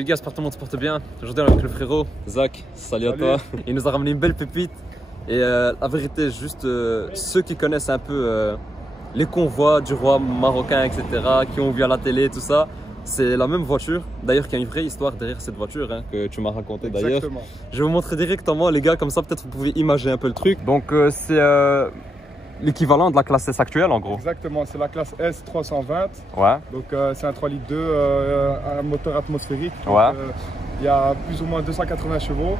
Salut les gars, j'espère que tout le monde se porte bien. Aujourd'hui on est avec le frérot Zach, salut à toi. Il nous a ramené une belle pépite. Et la vérité, juste ceux qui connaissent un peu les convois du roi marocain, etc., qui ont vu à la télé, tout ça, c'est la même voiture. D'ailleurs, il y a une vraie histoire derrière cette voiture que tu m'as raconté d'ailleurs. Je vais vous montrer directement les gars, comme ça peut-être vous pouvez imaginer un peu le truc. Donc c'est l'équivalent de la classe S actuelle en gros. Exactement, c'est la classe S 320. Ouais. Donc c'est un 3 litres 2, un moteur atmosphérique. Donc, ouais. Il y a plus ou moins 280 chevaux.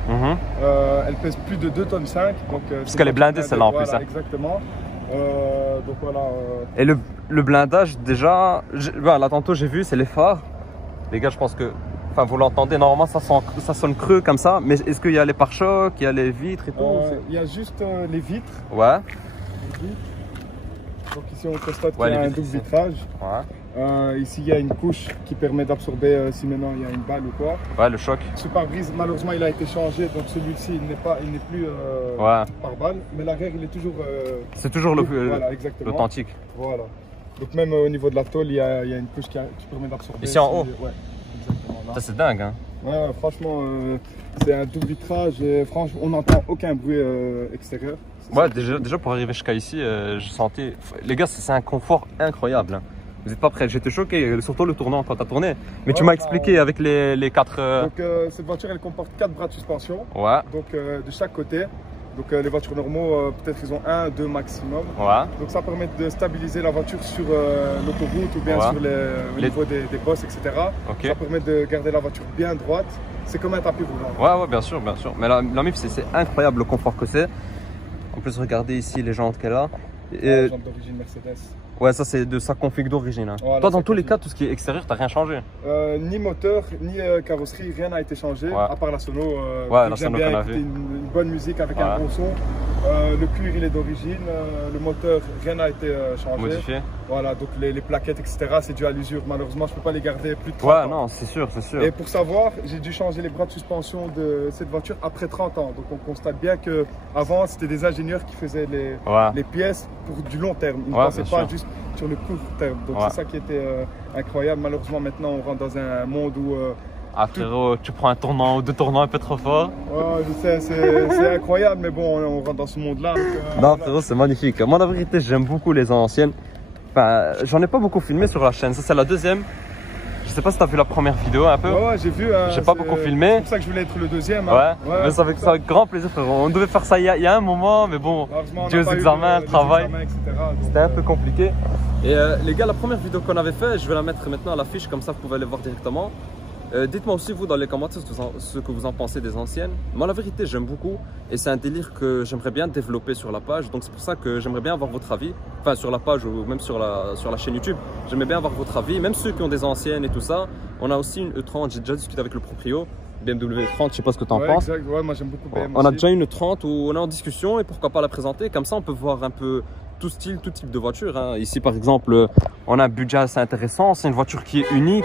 Elle pèse plus de 2 tonnes 5. Parce qu'elle est blindée celle-là en plus. Voilà, hein. Exactement. Donc voilà. Et le blindage déjà, là tantôt j'ai vu, c'est les phares. Les gars, je pense que, enfin vous l'entendez, normalement ça sonne creux comme ça. Mais est-ce qu'il y a les pare-chocs, il y a les vitres et tout? Il y a juste les vitres. Ouais. Donc ici on constate qu'il y a un double vitrage. Ouais. Ici il y a une couche qui permet d'absorber si maintenant il y a une balle ou quoi. Ouais, le choc. Ce pare-brise malheureusement il a été changé, donc celui-ci il n'est plus ouais. par balle, mais l'arrière il est toujours. C'est toujours l'authentique. Voilà. Donc même au niveau de la tôle il y a une couche qui permet d'absorber. Ici en haut. Ouais, exactement. Là. Ça c'est dingue hein. Ouais, franchement c'est un double vitrage et franchement on n'entend aucun bruit extérieur. Ouais, déjà pour arriver jusqu'à ici, je sentais. Les gars, c'est un confort incroyable. Hein. Vous n'êtes pas prêts, j'étais choqué, surtout le tournant quand tu as tourné. Mais tu m'as expliqué avec les 4. Donc cette voiture elle comporte 4 bras de suspension. Ouais. Donc de chaque côté. Donc les voitures normaux, peut-être ils ont 1, 2 maximum. Ouais. Donc ça permet de stabiliser la voiture sur l'autoroute ou bien sur au niveau des bosses, etc. Okay. Ça permet de garder la voiture bien droite. C'est comme un tapis roulant. Ouais, bien sûr, bien sûr. Mais la MIF, c'est incroyable le confort que c'est. En plus, regardez ici les jantes qu'elle a. Les jantes d'origine Mercedes. Ouais, ça c'est de sa config d'origine. Hein. Voilà, toi, dans tous les cas, tout ce qui est extérieur, t'as rien changé? Ni moteur, ni carrosserie, rien n'a été changé, à part la sono. Ouais, la sono qu'on a vu. Une bonne musique avec un bon son. Le cuir, il est d'origine. Le moteur, rien n'a été changé. Modifié. Voilà, donc les plaquettes, etc., c'est dû à l'usure. Malheureusement, je ne peux pas les garder plus de 30 ans. Ouais, non, c'est sûr, c'est sûr. Et pour savoir, j'ai dû changer les bras de suspension de cette voiture après 30 ans. Donc on constate bien qu'avant, c'était des ingénieurs qui faisaient les pièces pour du long terme. Ils ne pensaient pas juste sur le court terme. Donc c'est ça qui était incroyable. Malheureusement, maintenant, on rentre dans un monde où... ah frérot, tu prends un tournant ou 2 tournants un peu trop fort. Ouais, je sais, c'est incroyable, mais bon, on rentre dans ce monde-là. Non, frérot, c'est magnifique. Moi, la vérité, j'aime beaucoup les anciennes. Enfin, j'en ai pas beaucoup filmé sur la chaîne. Ça, c'est la deuxième. Je sais pas si tu as vu la première vidéo un peu. Ouais, j'ai vu. J'ai pas beaucoup filmé. C'est pour ça que je voulais être le deuxième. Hein. Ouais, mais ça avec grand plaisir, frérot. On devait faire ça il y a un moment, mais bon, Dieu aux examens, le travail. C'était un peu compliqué. Et les gars, la première vidéo qu'on avait fait, je vais la mettre maintenant à l'affiche, comme ça vous pouvez aller voir directement. Dites-moi aussi vous dans les commentaires ce que vous en pensez des anciennes. Moi la vérité j'aime beaucoup et c'est un délire que j'aimerais bien développer sur la page. Donc c'est pour ça que j'aimerais bien avoir votre avis. Enfin sur la page ou même sur la chaîne YouTube. J'aimerais bien avoir votre avis. Même ceux qui ont des anciennes et tout ça. On a aussi une E30, j'ai déjà discuté avec le proprio. BMW 30, je sais pas ce que tu en penses. Exact. Ouais, moi j'aime beaucoup BMW. On a déjà une 30 où on est en discussion et pourquoi pas la présenter. Comme ça on peut voir un peu tout style, tout type de voiture. Hein. Ici par exemple on a un budget assez intéressant. C'est une voiture qui est unique.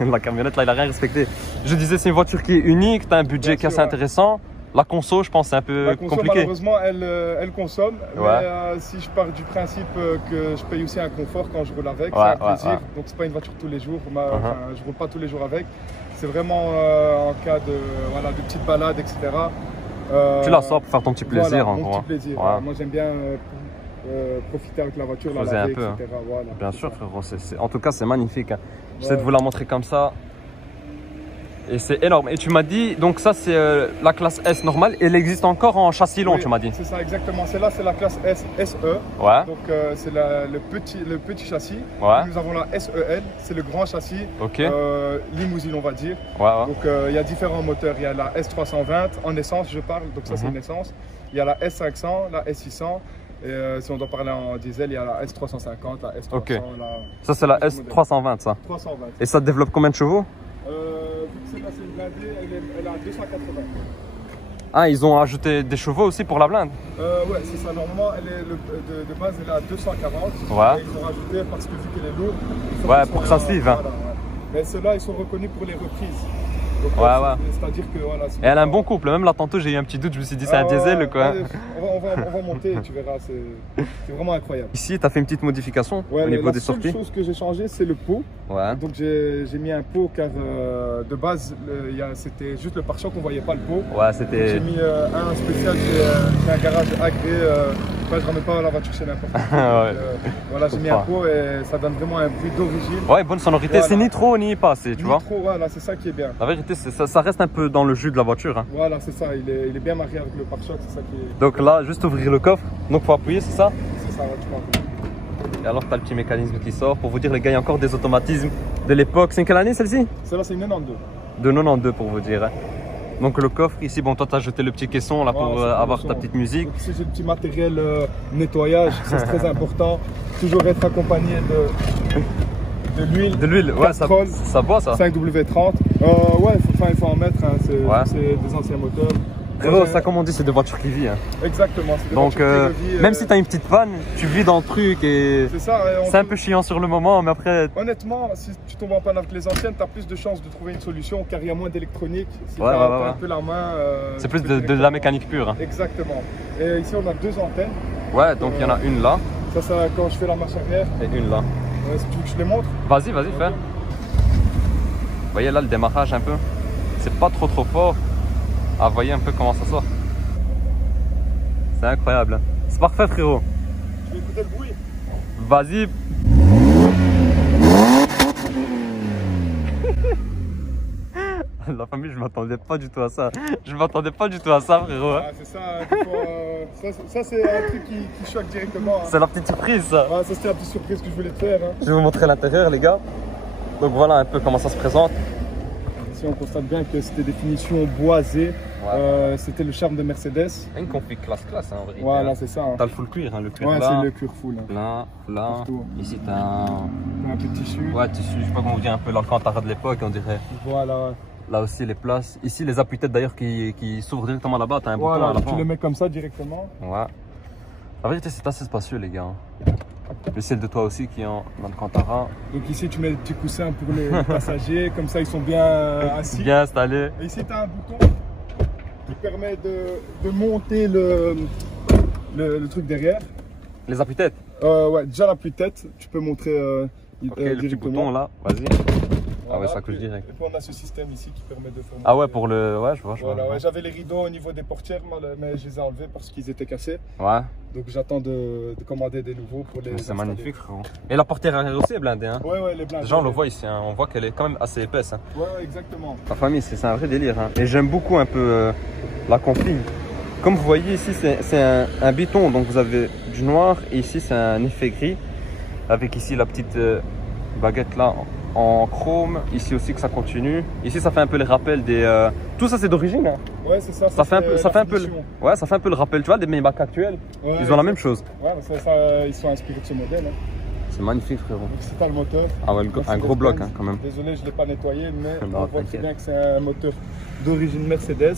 La camionnette là il a rien respecté. Je disais c'est une voiture qui est unique, tu as un budget qui est assez intéressant. La conso je pense c'est un peu compliqué. Malheureusement elle consomme, mais si je pars du principe que je paye aussi un confort quand je roule avec, c'est un plaisir. Donc c'est pas une voiture tous les jours, je roule pas tous les jours avec. C'est vraiment en cas de petite balade, etc. Tu la sors pour faire ton petit plaisir en gros. Mon petit plaisir. Moi j'aime bien profiter avec la voiture, la laver, etc. Voilà. Bien sûr frérot, en tout cas c'est magnifique. Hein. J'essaie de vous la montrer comme ça. Et c'est énorme. Et tu m'as dit, donc ça c'est la classe S normale. Et elle existe encore en châssis long, tu m'as dit. C'est ça exactement. Celle-là c'est la classe SE. Ouais. Donc c'est le petit châssis. Ouais. Nous avons la SEL, c'est le grand châssis. Ok. Limousine on va dire. Ouais. Donc il y a différents moteurs. Il y a la S320 en essence je parle. Donc ça c'est une essence. Il y a la S500, la S600. Et si on doit parler en diesel, il y a la S350, la S300. Okay. Ça c'est la S320 ça. 320. Et ça développe combien de chevaux? Vu que celle-là c'est une blindée, elle a 280. Ah, ils ont ajouté des chevaux aussi pour la blinde? Ouais, c'est ça. Normalement, de base, elle est à 240. Ouais. Et ils ont rajouté parce que vu qu'elle est lourde. Ouais, pour que ça suive. Hein. Voilà, ouais. Mais ceux-là, ils sont reconnus pour les reprises. C'est-à-dire que voilà. Et elle a un bon couple, même là tantôt j'ai eu un petit doute, je me suis dit c'est un diesel ou quoi. On va monter et tu verras, c'est vraiment incroyable. Ici tu as fait une petite modification au niveau des sorties. La seule chose que j'ai changé c'est le pot. Donc j'ai mis un pot car de base c'était juste le pare-choc, on voyait pas le pot. J'ai mis un spécial, c'est un garage agréé. Je ramène pas la voiture chez n'importe qui. Voilà, j'ai mis un pot et ça donne vraiment un bruit d'origine. Ouais, bonne sonorité, c'est ni trop ni pas assez, tu vois. Ni trop, voilà, c'est ça qui est bien. La vérité, ça reste un peu dans le jus de la voiture. Hein. Voilà, c'est ça, il est bien marié avec le pare-choc, c'est ça qui est... Donc là, juste ouvrir le coffre, donc faut appuyer, c'est ça? C'est ça, ouais, tu peux appuyer. Et alors, tu as le petit mécanisme qui sort. Pour vous dire, les gars, il y a encore des automatismes de l'époque. C'est quelle année celle-ci? Celle-là, c'est une 92. De 92 pour vous dire. Hein. Donc le coffre ici, bon toi tu as jeté le petit caisson là pour avoir ta petite musique. Donc, ici j'ai le petit matériel nettoyage, c'est très important. Toujours être accompagné de l'huile. De l'huile, ouais, ça boit ça. 5W30. Ouais, il faut en mettre, hein. C'est des anciens moteurs. Frérot, ça comme on dit, c'est des voitures qui vivent. Hein. Exactement. Donc même si tu as une petite panne, tu vis dans le truc et c'est un peu chiant sur le moment, mais après... Honnêtement, si tu tombes en panne avec les anciennes, tu as plus de chances de trouver une solution car il y a moins d'électronique. Si tu as un peu la main... c'est plus de la mécanique pure. Hein. Exactement. Et ici, on a deux antennes. Ouais, donc il y en a une là. Ça quand je fais la marche arrière. Et une là. Si tu veux que je les montre? Vas-y, fais. Vous voyez là le démarrage un peu. C'est pas trop fort. Ah, voyez un peu comment ça sort. C'est incroyable. Hein. C'est parfait, frérot. Tu veux écouter le bruit? Vas-y. La famille, je m'attendais pas du tout à ça. Je m'attendais pas du tout à ça, frérot. Ah, c'est ça. Ça c'est un truc qui choque directement. Hein. C'est la petite surprise, ça. Ouais, ça c'était la petite surprise que je voulais te faire. Hein. Je vais vous montrer l'intérieur, les gars. Donc voilà un peu comment ça se présente. Ici, on constate bien que c'était des finitions boisées. Ouais. C'était le charme de Mercedes. Une config classe hein, en vérité. Voilà, c'est ça. Hein. T'as le full cuir, hein, le cuir là. Ouais, c'est le cuir full. Hein. Là. Ici, t'as un peu de tissu. Ouais, tissu. Je sais pas comment vous dire, un peu l'alcantara de l'époque, on dirait. Voilà. Là aussi, les places. Ici, les appuis-têtes d'ailleurs qui s'ouvrent directement là-bas. T'as un bouton à l'avant. Tu les mets comme ça directement. Ouais. La vérité, c'est assez spacieux, les gars. Le ciel de toi aussi qui est en Alcantara. Donc ici tu mets des petits coussins pour les passagers, comme ça ils sont bien assis. Bien installés. Et ici tu as un bouton qui permet de monter le truc derrière. Les appuis-têtes? Ouais, déjà l'appui-tête, tu peux montrer le petit bouton là, vas-y. Voilà, ah ouais, ça couche direct. Et puis on a ce système ici qui permet de faire... Ah ouais, pour le... Ouais, je vois. Voilà, ouais, j'avais les rideaux au niveau des portières, mais je les ai enlevés parce qu'ils étaient cassés. Ouais. Donc j'attends de commander des nouveaux pour les... C'est magnifique, frérot. Et la portière arrière aussi est blindée, hein? Ouais, elle est blindée. Déjà, on le voit ici, hein. On voit qu'elle est quand même assez épaisse. Hein. Ouais, exactement. La famille, c'est un vrai délire. Hein. Et j'aime beaucoup un peu la config. Comme vous voyez ici, c'est un biton, donc vous avez du noir. Et ici, c'est un effet gris. Avec ici la petite baguette là en chrome. Ici aussi que ça continue. Ici, ça fait un peu les rappels des... Tout ça, c'est d'origine. Hein. Ouais, c'est ça. Ça fait un peu le rappel, tu vois, des Maybach actuels. Ouais, ils ont la même chose. Ouais, ils sont inspirés de ce modèle. Hein. C'est magnifique, frérot. Donc, c'est pas le moteur. Ah ouais, un gros bloc hein, quand même. Désolé, je ne l'ai pas nettoyé, mais on voit très bien que c'est un moteur d'origine Mercedes.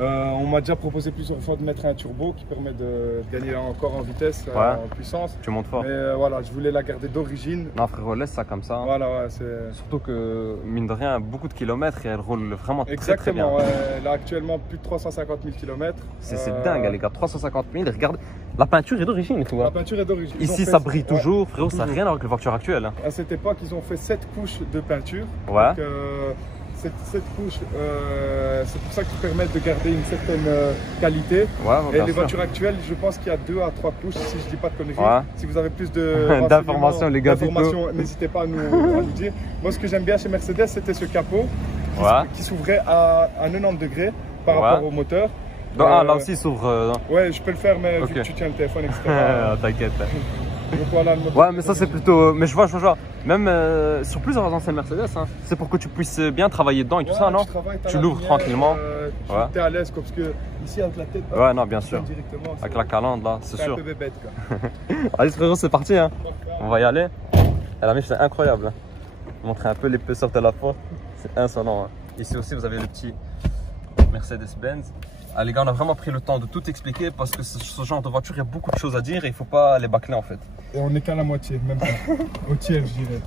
On m'a déjà proposé plusieurs fois de mettre un turbo qui permet de gagner encore en vitesse, en puissance. Tu montes fort. Mais voilà, je voulais la garder d'origine. Non frérot, laisse ça comme ça. Voilà, ouais, c'est... Surtout que, mine de rien, beaucoup de kilomètres et elle roule vraiment très bien. Exactement, ouais. Elle a actuellement plus de 350 000 km. C'est dingue les gars, 350 000, regarde, la peinture est d'origine. La peinture est d'origine. Ici ça brille toujours, frérot, ça n'a rien à voir avec les voitures actuelles. Hein. À cette époque, ils ont fait 7 couches de peinture. Ouais. Donc, cette couche, c'est pour ça qu'ils permettent de garder une certaine qualité. Ouais, et les voitures actuelles, je pense qu'il y a 2 à 3 couches, si je ne dis pas de conneries. Ouais. Si vous avez plus d'informations, les gars, n'hésitez pas à nous dire. Moi, ce que j'aime bien chez Mercedes, c'était ce capot qui s'ouvrait à 90 degrés par rapport au moteur. Donc, là aussi, il s'ouvre. Ouais, je peux le faire, mais vu que tu tiens le téléphone, etc. T'inquiète. Donc, voilà, ouais, mais ça c'est plutôt. Mais je vois. Même sur plusieurs anciennes Mercedes, hein, c'est pour que tu puisses bien travailler dedans et tout ça, non? Tu l'ouvres tranquillement. Tu es à l'aise, parce que ici avec la tête. Ouais, non, bien sûr. Avec la calandre là, c'est sûr. Un peu bébête, quoi. Allez, frérot, c'est parti, hein. On va y aller. Et la mif, c'est incroyable. Hein. Montrer un peu l'épaisseur de la porte, c'est insolent. Hein. Ici aussi, vous avez le petit Mercedes-Benz. Ah, les gars, on a vraiment pris le temps de tout expliquer parce que ce genre de voiture, il y a beaucoup de choses à dire et il ne faut pas les bâcler en fait. Et on n'est qu'à la moitié, même pas. Au tiers, je dirais.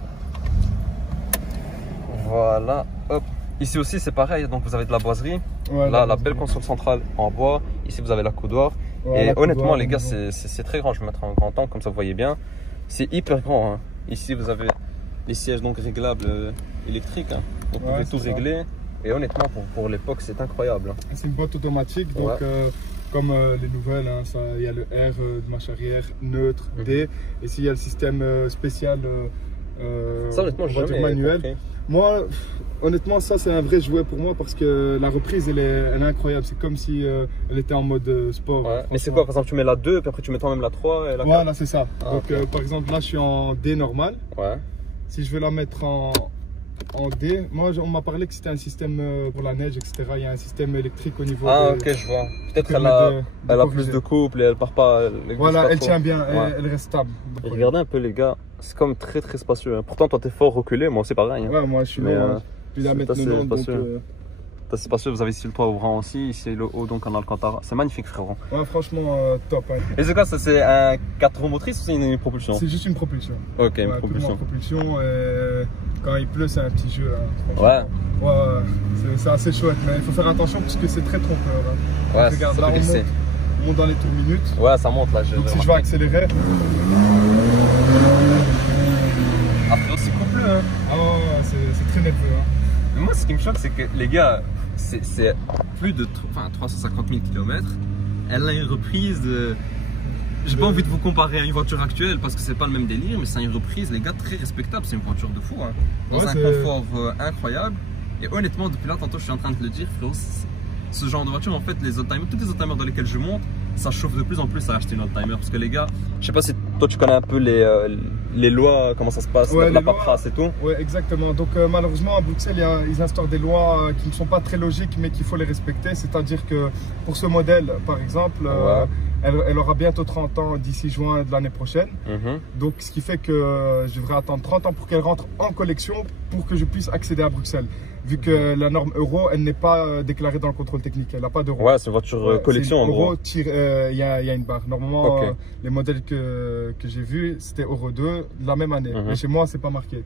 Voilà, hop. Ici aussi c'est pareil, donc vous avez de la boiserie. Ouais, là, la belle console centrale en bois. Ici vous avez la coudoir. Et honnêtement les gars, c'est très grand. Je vais mettre en grand angle comme ça vous voyez bien. C'est hyper grand. Hein. Ici vous avez les sièges donc réglables électriques. Hein. Donc vous pouvez tout régler. Et honnêtement pour l'époque c'est incroyable. Hein. C'est une boîte automatique donc comme les nouvelles, hein, il y a le R de marche arrière, neutre, D. Et ici il y a le système spécial ça honnêtement voiture manuelle. Moi, honnêtement, ça c'est un vrai jouet pour moi parce que la reprise elle est incroyable. C'est comme si elle était en mode sport. Ouais. Mais c'est quoi, par exemple, tu mets la 2, puis après tu mets toi-même la 3 et la 4. Voilà, c'est ça. Donc par exemple, là je suis en D normal. Ouais. Si je veux la mettre en D, moi on m'a parlé que c'était un système pour la neige, etc. Il y a un système électrique au niveau. Ah, ok, je vois. Peut-être elle a plus de couple et elle part pas. Voilà, elle tient bien, elle reste stable. Et regardez un peu, les gars, c'est comme très spacieux. Hein. Pourtant, toi, t'es fort reculé, moi, c'est pareil. Hein. Ouais, moi, je suis là, plus d'un mètre 90, donc. C'est spacieux, vous avez ici le toit ouvrant aussi, ici le haut, donc en Alcantara. C'est magnifique, frérot. Ouais, franchement, top. Hein. Et c'est quoi, ça, c'est un 4 roues motrices ou c'est une propulsion? C'est juste une propulsion. Ok, une propulsion. Quand il pleut, c'est un petit jeu. Hein, ouais. Ouais, c'est assez chouette, mais il faut faire attention parce que c'est très trompeur. Hein. Ouais, regarde, là, on monte dans les tours minutes. Ouais, ça monte là. Donc si je vais accélérer. Après, c'est couplé. Hein. Ah ouais, c'est très nerveux. Hein. Mais moi, ce qui me choque, c'est que les gars, c'est plus de 350 000 km. Elle a une reprise de. J'ai pas envie de vous comparer à une voiture actuelle parce que c'est pas le même délire, mais c'est une reprise, les gars, très respectable. C'est une voiture de fou, hein. Dans un confort incroyable. Et honnêtement, depuis là, tantôt, je suis en train de le dire, frérot, ce genre de voiture, en fait, tous les oldtimers dans lesquels je monte, ça chauffe de plus en plus à acheter une oldtimer. Parce que les gars, je sais pas si toi tu connais un peu les lois, comment ça se passe, la paperasse et tout. Ouais, exactement. Donc malheureusement à Bruxelles, ils instaurent des lois qui ne sont pas très logiques, mais qu'il faut les respecter. C'est-à-dire que pour ce modèle, par exemple, elle aura bientôt 30 ans d'ici juin de l'année prochaine. Donc ce qui fait que je devrais attendre 30 ans pour qu'elle rentre en collection pour que je puisse accéder à Bruxelles. Vu que la norme euro, elle n'est pas déclarée dans le contrôle technique, elle n'a pas d'euro. Ouais, c'est une voiture collection en gros. Il y a une barre. Normalement, les modèles que j'ai vus, c'était euro 2 la même année. Mais chez moi, c'est pas marqué.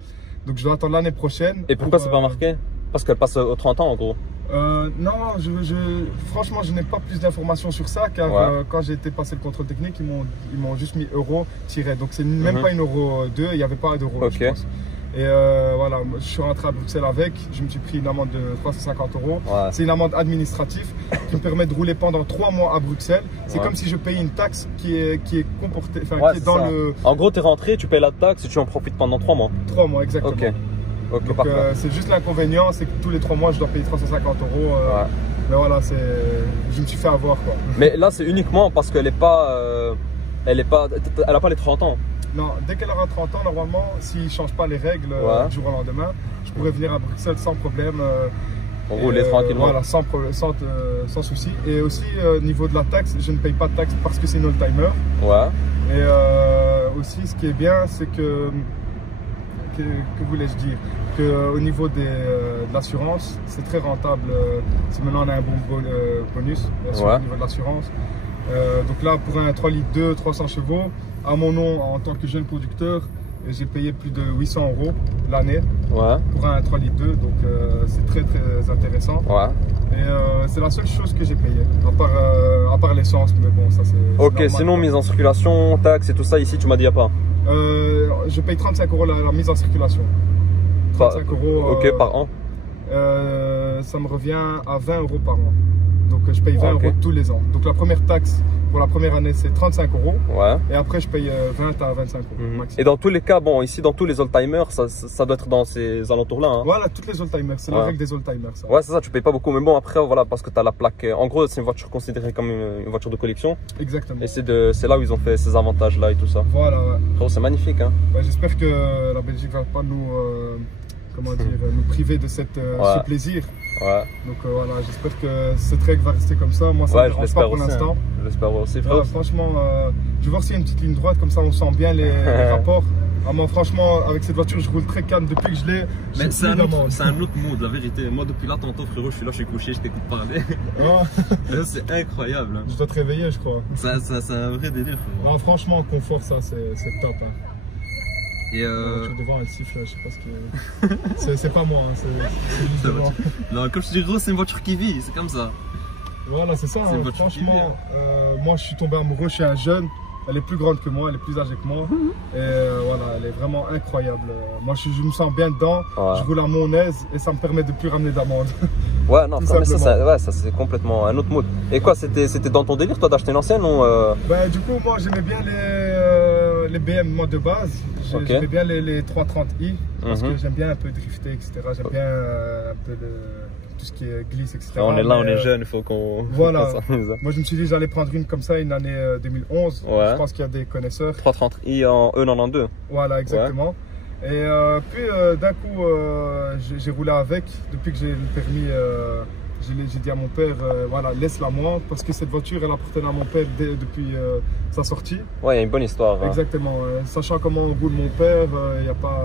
Donc je dois attendre l'année prochaine. Et pourquoi c'est pas marqué? Parce qu'elle passe aux 30 ans en gros. Non, franchement, je n'ai pas plus d'informations sur ça car quand j'ai été passer le contrôle technique, ils m'ont juste mis euro tiré. Donc c'est même pas une euro 2, il n'y avait pas d'euro, je pense. Et voilà, je suis rentré à Bruxelles avec, je me suis pris une amende de 350 €. C'est une amende administrative qui me permet de rouler pendant 3 mois à Bruxelles. C'est comme si je payais une taxe qui est comportée, qui est dans le... En gros, tu es rentré, tu payes la taxe et tu en profites pendant 3 mois. 3 mois, exactement. Ok, donc c'est juste l'inconvénient, c'est que tous les 3 mois, je dois payer 350 €. Mais voilà, je me suis fait avoir quoi. Mais là, c'est uniquement parce qu'elle n'a pas les 30 ans. Non, dès qu'elle aura 30 ans, normalement, s'ils ne changent pas les règles du jour au lendemain, je pourrais venir à Bruxelles sans problème. Rouler tranquillement. Voilà, sans souci. Et aussi, au niveau de la taxe, je ne paye pas de taxe parce que c'est une oldtimer. Et aussi, ce qui est bien, c'est que voulais-je dire, qu'au niveau de l'assurance, c'est très rentable. Si maintenant on a un bon bonus au niveau de l'assurance. Donc là, pour un 3 litres 2, 300 chevaux, à mon nom en tant que jeune producteur, j'ai payé plus de 800 € l'année pour un 3 litres 2, donc c'est très intéressant. Et c'est la seule chose que j'ai payée, à part l'essence, mais bon, ça c'est. Ok, normal, sinon mise en circulation, taxes et tout ça, ici tu m'as dit il n'y a pas. Je paye 35 € la mise en circulation. 35 €. Ok, par an. Ça me revient à 20 € par an. Donc je paye 20 € tous les ans. Donc la première taxe pour la première année c'est 35 €. Et après je paye 20 à 25 € maximum. Et dans tous les cas, bon ici dans tous les oldtimers, ça doit être dans ces alentours là. Hein. Voilà, toutes les oldtimers, c'est la règle des oldtimers. Ouais, c'est ça, tu payes pas beaucoup. Mais bon après voilà, parce que tu as la plaque. En gros c'est une voiture considérée comme une voiture de collection. Exactement. Et c'est là où ils ont fait ces avantages là et tout ça. Voilà. C'est magnifique. Hein. J'espère que la Belgique va pas nous priver de ce plaisir. Donc voilà, j'espère que cette règle va rester comme ça. Moi, ça ne me dérange pas pour l'instant. J'espère aussi. Franchement, je vais voir s'il y a une petite ligne droite, comme ça on sent bien les rapports. Moi, franchement, avec cette voiture, je roule très calme depuis que je l'ai. Mais c'est un autre mood, la vérité. Moi, depuis là, tantôt, frérot, je suis là, je suis couché, je t'écoute parler. C'est incroyable. Hein. Je dois te réveiller, je crois. C'est un vrai délire. Franchement, confort, ça, c'est top. Hein. Et la voiture devant elle siffle, je sais pas ce que. C'est pas moi, hein, c'est juste devant. Non, comme je te dis, gros, c'est une voiture qui vit, c'est comme ça. Voilà, c'est ça. Hein, franchement, moi je suis tombé amoureux, je suis un jeune. Elle est plus grande que moi, elle est plus âgée que moi. Et voilà, elle est vraiment incroyable. Moi, je me sens bien dedans. Ouais. Je roule à mon aise et ça me permet de plus ramener d'amende. Ouais, non, mais ça c'est complètement un autre mood. Et quoi, c'était dans ton délire, toi, d'acheter une ancienne ou Ben, du coup, moi, j'aimais bien les BM, moi, de base. J'aimais bien les 330i parce que j'aime bien un peu drifter, etc. J'aime bien un peu tout ce qui est glisse, etc. On est là, on est jeune, il faut qu'on... Voilà. Moi, je me suis dit, j'allais prendre une comme ça, une année 2011. Ouais. Je pense qu'il y a des connaisseurs. 330i en E92. Voilà, exactement. Ouais. Et puis, d'un coup, j'ai roulé avec. Depuis que j'ai le permis, j'ai dit à mon père, voilà, laisse-la moi. Parce que cette voiture, elle appartenait à mon père depuis sa sortie. Ouais, il y a une bonne histoire. Exactement. Sachant comment roule mon père, il n'y a pas...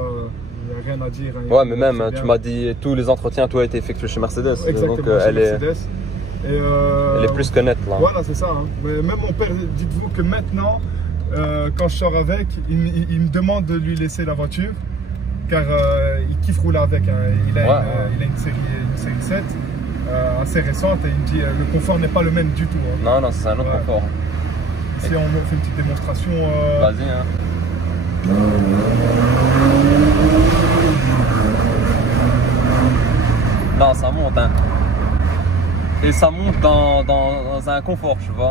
Il n'y a rien à dire. Hein, ouais, mais même, tu m'as dit, tous les entretiens, tout a été effectué chez Mercedes. Exactement, donc, chez Mercedes. Elle est plus que nette, là. Voilà, c'est ça. Hein. Mais même mon père, dites-vous que maintenant, quand je sors avec, il me demande de lui laisser la voiture. Car il kiffe rouler avec. Hein. Il a une série 7 assez récente et il me dit le confort n'est pas le même du tout. Hein. Non, c'est un autre confort. Ici, on fait une petite démonstration. Vas-y, hein. Non, ça monte, hein. Et ça monte dans un confort, tu vois.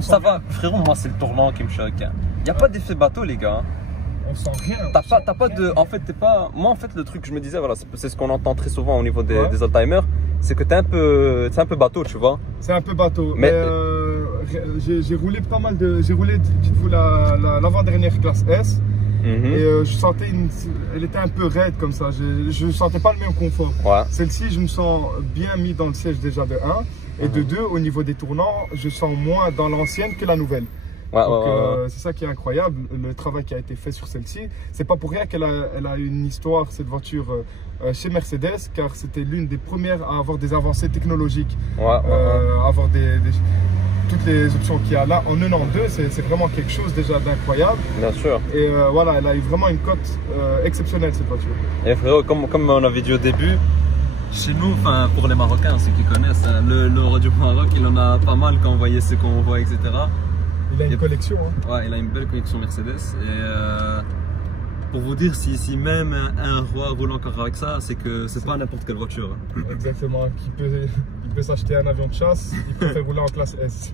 Ça va, frérot, moi c'est le tournant qui me choque. Hein. Y a pas d'effet bateau, les gars. On sent rien. T'as pas de. En fait, t'es pas. Moi, en fait, le truc que je me disais, voilà, c'est ce qu'on entend très souvent au niveau des oldtimers, c'est que t'es un peu bateau, tu vois. C'est un peu bateau. Mais j'ai roulé pas mal de. J'ai roulé, dites-vous, l'avant-dernière classe S. Et je sentais elle était un peu raide comme ça, je ne sentais pas le même confort. Ouais. Celle-ci, je me sens bien mis dans le siège déjà de 1 et de 2, au niveau des tournants, je sens moins dans l'ancienne que la nouvelle. Donc c'est ça qui est incroyable, le travail qui a été fait sur celle-ci. C'est pas pour rien qu'elle a une histoire, cette voiture, chez Mercedes, car c'était l'une des premières à avoir des avancées technologiques, avoir toutes les options qu'il y a là en 92, c'est vraiment quelque chose déjà d'incroyable. Bien sûr. Et voilà, elle a eu vraiment une cote exceptionnelle, cette voiture. Et frérot, comme on avait dit au début, chez nous, enfin pour les Marocains, ceux qui connaissent, hein, le roi du Maroc, il en a pas mal quand on voyait ce qu'on voit, etc. Il a une collection. Hein. Ouais, il a une belle collection Mercedes. Et pour vous dire, si même un roi roule encore avec ça, c'est que c'est pas n'importe quelle voiture. Exactement, il peut s'acheter un avion de chasse, il peut faire rouler en classe S.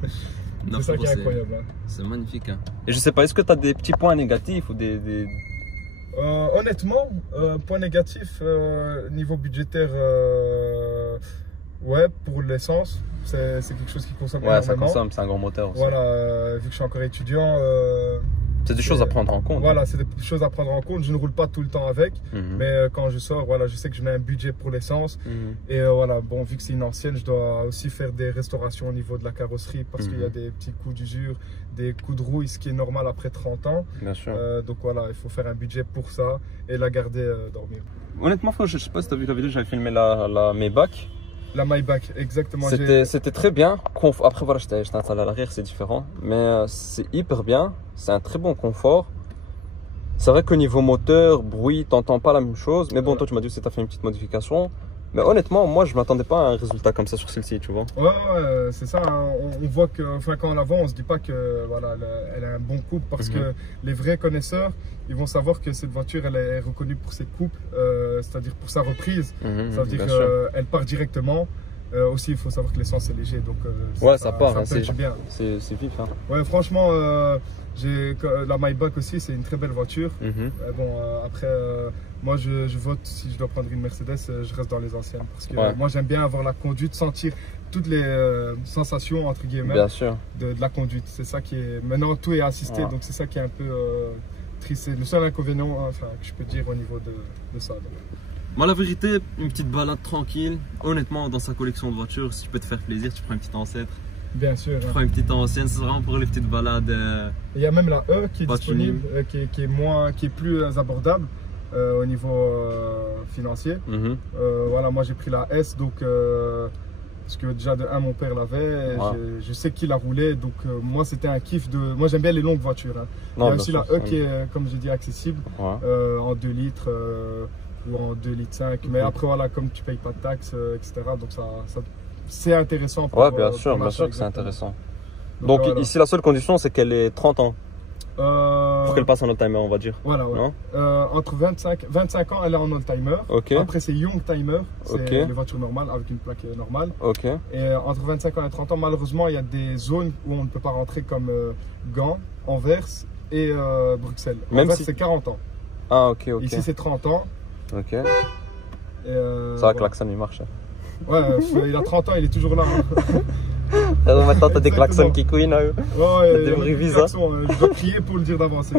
C'est ça qui est incroyable. Hein. C'est magnifique. Hein. Et je sais pas, est-ce que tu as des petits points négatifs ou des... Honnêtement, point négatif, niveau budgétaire, ouais, pour l'essence, c'est quelque chose qui consomme énormément. Ouais, ça consomme, c'est un grand moteur aussi. Voilà, vu que je suis encore étudiant... c'est des choses à prendre en compte. Voilà, c'est des choses à prendre en compte. Je ne roule pas tout le temps avec, mais quand je sors, voilà, je sais que je mets un budget pour l'essence. Et voilà, bon, vu que c'est une ancienne, je dois aussi faire des restaurations au niveau de la carrosserie parce qu'il y a des petits coups d'usure, des coups de rouille, ce qui est normal après 30 ans. Bien sûr. Donc voilà, il faut faire un budget pour ça et la garder dormir. Honnêtement, je sais pas si tu as vu la vidéo, j'avais filmé la Maybach. La Maybach, exactement. C'était très bien. Après, voilà, je t'ai installé à l'arrière, c'est différent. Mais c'est hyper bien. C'est un très bon confort. C'est vrai qu'au niveau moteur, bruit, t'entends pas la même chose. Mais bon, toi, tu m'as dit que tu as fait une petite modification. Mais honnêtement, moi, je m'attendais pas à un résultat comme ça sur celle-ci, tu vois. Ouais, c'est ça. Hein. On voit que, enfin, quand on la vend, on se dit pas que voilà, elle a un bon couple parce que les vrais connaisseurs, ils vont savoir que cette voiture, elle est reconnue pour ses coupes, c'est-à-dire pour sa reprise. Ça veut dire qu'elle part directement. Aussi, il faut savoir que l'essence est léger, donc ouais, ça part, c'est bien. C'est vif. Hein. Ouais, franchement, la Maybach aussi, c'est une très belle voiture. Bon, après, moi, je vote si je dois prendre une Mercedes, je reste dans les anciennes parce que moi, j'aime bien avoir la conduite, sentir toutes les sensations entre guillemets de la conduite. C'est ça qui est. Maintenant, tout est assisté, donc c'est ça qui est un peu triste. C'est le seul inconvénient, enfin, que je peux dire au niveau de ça. Donc. Moi, la vérité, une petite balade tranquille. Honnêtement, dans sa collection de voitures, si tu peux te faire plaisir, tu prends une petite ancêtre. Bien sûr. Tu prends une petite ancienne, c'est vraiment pour les petites balades. Il y a même la E qui est disponible, qui est plus abordable au niveau financier. Voilà, moi j'ai pris la S, donc Parce que déjà de un, mon père l'avait, je sais qu'il a roulé, donc moi c'était un kiff de... Moi j'aime bien les longues voitures. Hein. Il y a aussi la E qui est, comme je dis, accessible, en 2 litres ou en 2 litres 5. Mais après voilà, comme tu payes pas de taxes, etc. Donc c'est intéressant. Pour, bien sûr que c'est intéressant. Donc voilà. Ici la seule condition c'est qu'elle ait 30 ans. Pour qu'elle passe en old-timer, on va dire. Voilà, entre 25 ans, elle est en old-timer. Après, c'est young-timer, c'est les voitures normales avec une plaque normale. Et entre 25 ans et 30 ans, malheureusement, il y a des zones où on ne peut pas rentrer comme Gand, Anvers et Bruxelles. Même Anvers, si... c'est 40 ans. Ah, ok. Ici, c'est 30 ans. Et ça va que l'accent, il marche. Ouais, il a 30 ans, il est toujours là. Maintenant, t'as des klaxons qui couinent. Ouais, des klaxons, je dois crier pour le dire d'avancer.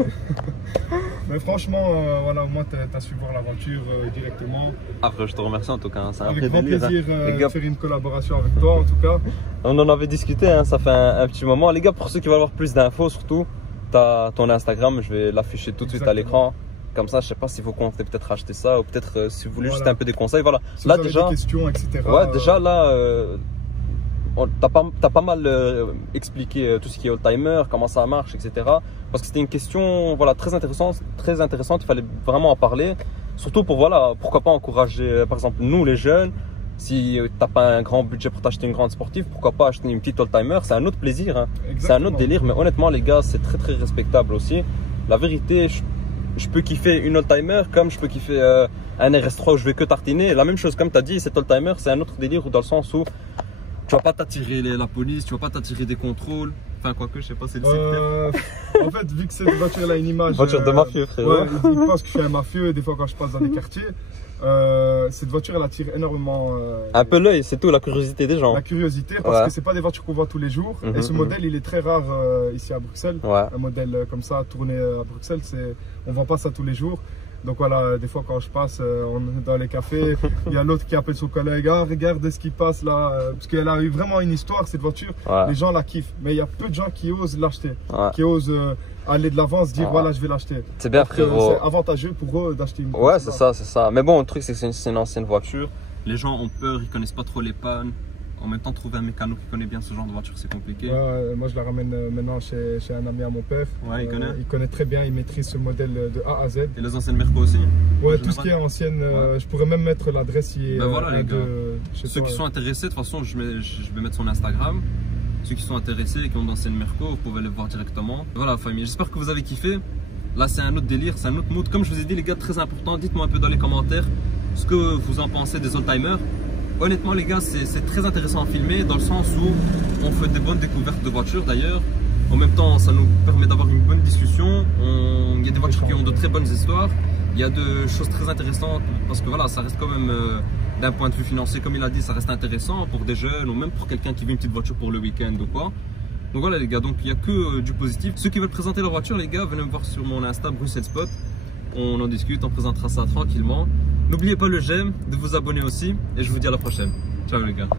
Mais franchement, voilà, moi, t'as su voir l'aventure directement. Après, je te remercie en tout cas. C'est un avec grand plaisir de faire une collaboration avec toi, en tout cas. On en avait discuté, hein, ça fait un petit moment. Les gars, pour ceux qui veulent avoir plus d'infos, surtout, t'as ton Instagram, je vais l'afficher tout de suite à l'écran. Comme ça, je sais pas si vous comptez peut-être acheter ça ou peut-être si vous voulez juste un peu des conseils. Voilà. Si là vous avez déjà, des questions, etc. Ouais, déjà là, t'as pas mal expliqué tout ce qui est old-timer, comment ça marche, etc. Parce que c'était une question, voilà, très intéressante. Il fallait vraiment en parler. Surtout pour, voilà, pourquoi pas encourager, par exemple, nous les jeunes. Si t'as pas un grand budget pour t'acheter une grande sportive, pourquoi pas acheter une petite old-timer? C'est un autre plaisir, hein. C'est un autre délire. Mais honnêtement, les gars, c'est très respectable aussi. La vérité, je peux kiffer une old-timer comme je peux kiffer un RS3 où je vais que tartiner. La même chose, comme tu as dit, cet old-timer, c'est un autre délire dans le sens où tu vas pas t'attirer la police, tu vas pas t'attirer des contrôles. Enfin, quoique, je sais pas, c'est le secteur. En fait, vu que cette voiture-là a une image. Voiture de mafieux, frère. Ouais, ils pensent que je suis un mafieux, des fois quand je passe dans des quartiers. Cette voiture, elle attire énorément. Un peu l'œil, c'est tout, la curiosité des gens. La curiosité, parce que c'est pas des voitures qu'on voit tous les jours. Et ce modèle, il est très rare ici à Bruxelles. Un modèle comme ça, tourné à Bruxelles, on voit pas ça tous les jours. Donc voilà, des fois quand je passe dans les cafés, il y a l'autre qui appelle son collègue, ah regarde ce qui passe là, parce qu'elle a eu vraiment une histoire cette voiture, les gens la kiffent, mais il y a peu de gens qui osent l'acheter, qui osent aller de l'avant, se dire voilà je vais l'acheter. C'est bien frérot. C'est avantageux pour eux d'acheter une voiture. Ouais c'est ça. Mais bon le truc c'est que c'est une ancienne voiture, les gens ont peur, ils connaissent pas trop les pannes. En même temps, trouver un mécano qui connaît bien ce genre de voiture, c'est compliqué. Ouais, moi, je la ramène maintenant chez un ami à mon père. Ouais, il connaît. Il connaît très bien, il maîtrise ce modèle de A à Z. Et les anciennes Merco aussi? Ouais, tout ce qui est ancienne. Je pourrais même mettre l'adresse ici. Ben voilà, les gars. Ceux qui sont intéressés, de toute façon, je vais mettre son Instagram. Ceux qui sont intéressés et qui ont d'anciennes Merco, vous pouvez les voir directement. Voilà, famille, j'espère que vous avez kiffé. Là, c'est un autre délire, c'est un autre mood. Comme je vous ai dit, les gars, très important, dites-moi un peu dans les commentaires ce que vous en pensez des old-timers. Honnêtement les gars, c'est très intéressant à filmer dans le sens où on fait des bonnes découvertes de voitures d'ailleurs. En même temps, ça nous permet d'avoir une bonne discussion. Il y a des voitures qui ont de très bonnes histoires. Il y a de choses très intéressantes parce que voilà, ça reste quand même d'un point de vue financier, comme il a dit, ça reste intéressant pour des jeunes ou même pour quelqu'un qui veut une petite voiture pour le week-end ou quoi. Donc voilà les gars, donc il n'y a que du positif. Ceux qui veulent présenter leur voiture, les gars, venez me voir sur mon Insta Bruxelles Spot. On en discute, on présentera ça tranquillement. N'oubliez pas le j'aime, de vous abonner aussi et je vous dis à la prochaine. Ciao les gars.